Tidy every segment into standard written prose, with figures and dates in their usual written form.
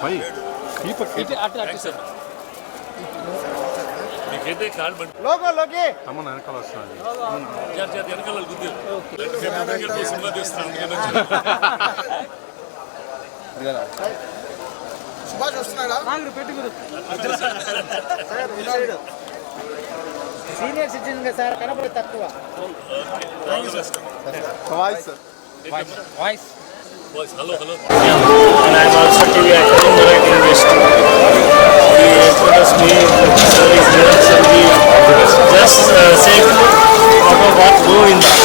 भाई మీకైతే కాల్ బండి అమ్మ వెనకాల వస్తుంది వెనకాల గుద్దు సినిమా తీస్తున్నాను సుభాష్ వస్తున్నాడా సీనియర్ సిటిజన్ గా సార్ కనపడే తక్కువ voice hello hello And I'm also TV actor in Marathi industry. He introduced me so he's here, so he just say out of what Govinda.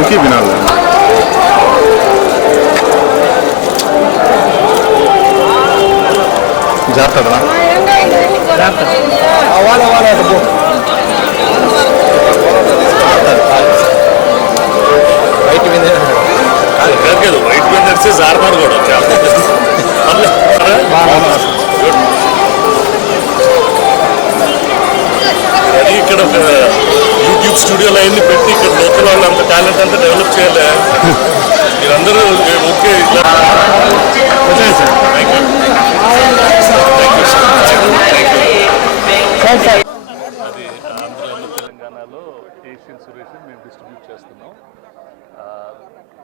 ఇంకే వినాలి జాగ్రత్త వైట్ మీద నడిచే జారదారు కూడా అది ఇక్కడ ఒక యూట్యూబ్ స్టూడియోలో అన్ని పెట్టి ఇక్కడ లోకల్ వాళ్ళు అంత టాలెంట్ అంతా డెవలప్ చేయాలి మీరందరూ ఓకే అది ఆంధ్రాలో తెలంగాణలో ఏషియన్ సురేష్ మేము డిస్ట్రిబ్యూట్ చేస్తున్నాం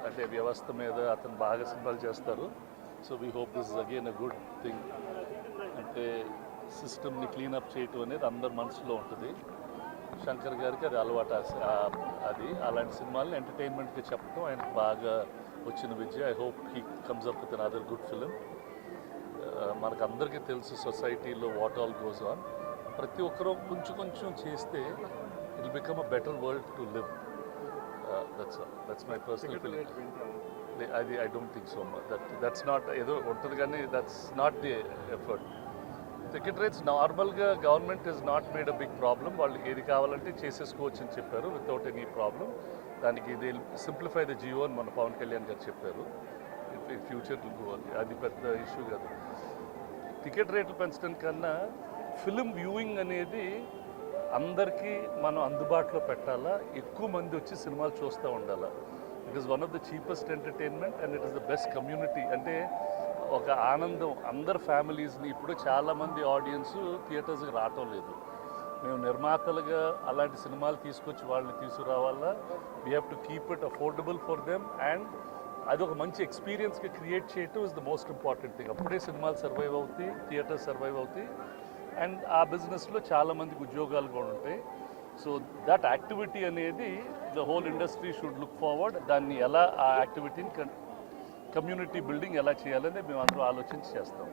అంటే వ్యవస్థ మీద అతను బాగా సినిమాలు చేస్తారు so we hope this is again a good thing అంటే సిస్టమ్ని క్లీనప్ చేయటం అనేది అందరి మనసులో ఉంటుంది శంకర్ గారికి అది అలవాటు అది అలాంటి సినిమాలను ఎంటర్టైన్మెంట్గా చెప్పడం ఆయనకు బాగా వచ్చిన విద్య I hope he comes up with another good film మనకు అందరికీ తెలుసు సొసైటీలో వాట్ ఆల్ గోస్ ఆన్ ప్రతి ఒక్కరూ కొంచెం కొంచెం చేస్తే it will become a better world to live that's my personal feeling అది I don't think so that's not ఏదో ఉంటుంది కానీ that's not the effort ticket rates నార్మల్గా government is not made a big problem వాళ్ళకి ఏది కావాలంటే చేసేసుకోవచ్చు అని చెప్పారు వితౌట్ ఎనీ ప్రాబ్లం దానికి ఇది సింప్లిఫై ద జియో అని మన పవన్ కళ్యాణ్ గారు చెప్పారు ఫ్యూచర్ అది పెద్ద ఇష్యూ కాదు టికెట్ రేట్లు పెంచడం కన్నా ఫిలిం వ్యూయింగ్ అనేది అందరికీ మనం అందుబాటులో పెట్టాలా ఎక్కువ మంది వచ్చి సినిమాలు చూస్తూ ఉండాలా it is one of the cheapest entertainment and it is the best community అంటే ఒక ఆనందం అందరు ఫ్యామిలీస్ని ఇప్పుడు చాలామంది ఆడియన్స్ థియేటర్స్కి రావటం లేదు మేము నిర్మాతలుగా అలాంటి సినిమాలు తీసుకొచ్చి వాళ్ళని తీసుకురావాలా we have to keep it affordable for them and అది ఒక మంచి ఎక్స్పీరియన్స్గా క్రియేట్ చేయటం is the most important thing అప్పుడే సినిమాలు సర్వైవ్ అవుతాయి థియేటర్స్ సర్వైవ్ అవుతాయి అండ్ ఆ బిజినెస్లో చాలామందికి ఉద్యోగాలు కూడా ఉంటాయి సో దట్ యాక్టివిటీ అనేది the whole industry should look forward దాన్ని ఎలా ఆ యాక్టివిటీని కమ్యూనిటీ బిల్డింగ్ ఎలా చేయాలని మేము అందరూ ఆలోచించి చేస్తాం